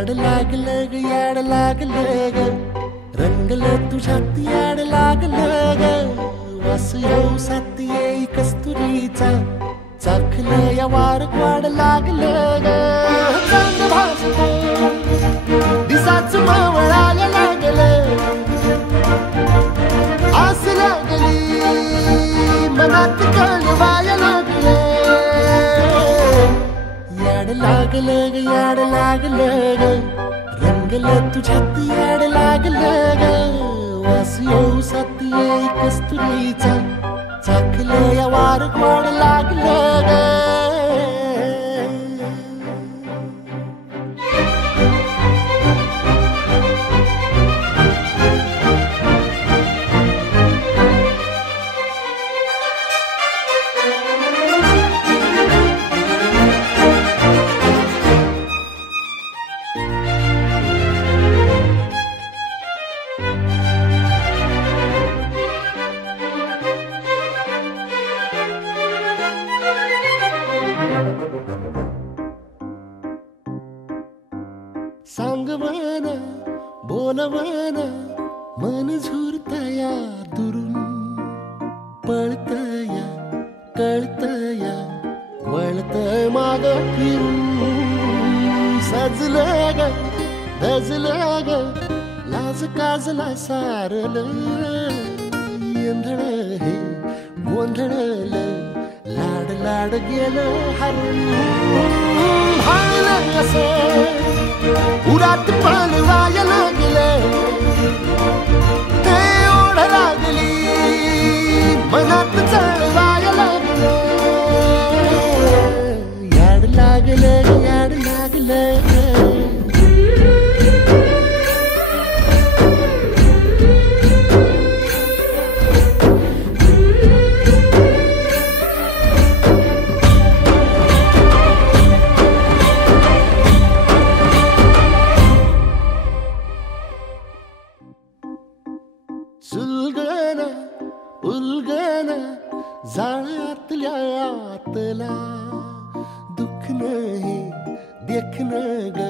याड लागलं ग रंगलं तुझ्यात याड लागलं ग वास येऊ साथ येई कस्तुरीचा चाखलं या वार वाड लागलं ग चांद भासतं दिसाच मावळायला लागलं आस लागली मनात कळवायला लागलं याड लागलं ग याड लागलं ग रंगलं तुझ्यात याड लागलं ग वास येऊ साथ येई कस्तुरीचा चाखलं या वार गोड लागलं ग सांगवन बोलवन मन झुरतया दुरून पळतया कळतया वळतय माग फिरून सजलं ग दजलं ग लाज काजला सारलं येंधळ हे गोंधळल लाड लाड गेलं हरून हायलं असं उरात पालवाया लागलं ते ओढ लागली मनात चळवाया लागलं याड लागलं याड लागलं सुलगना उलगना जाळ्यातल्या आतला दुःख नाही देखन ग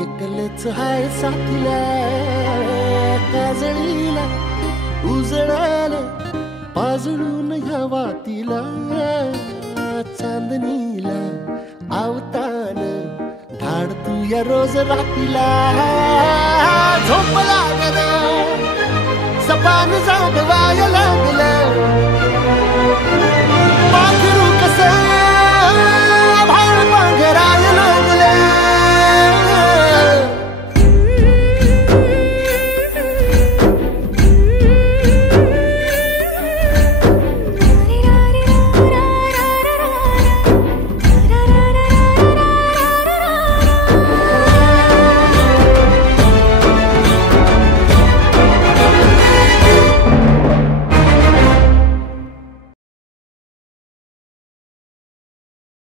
एकलच हाय साथीला काजळीला उजळाला पाजळून ह्या वातीला चांदणीला आवतान धाड तू या रोज रातीला झोप लागना सपान जागवाया लागलं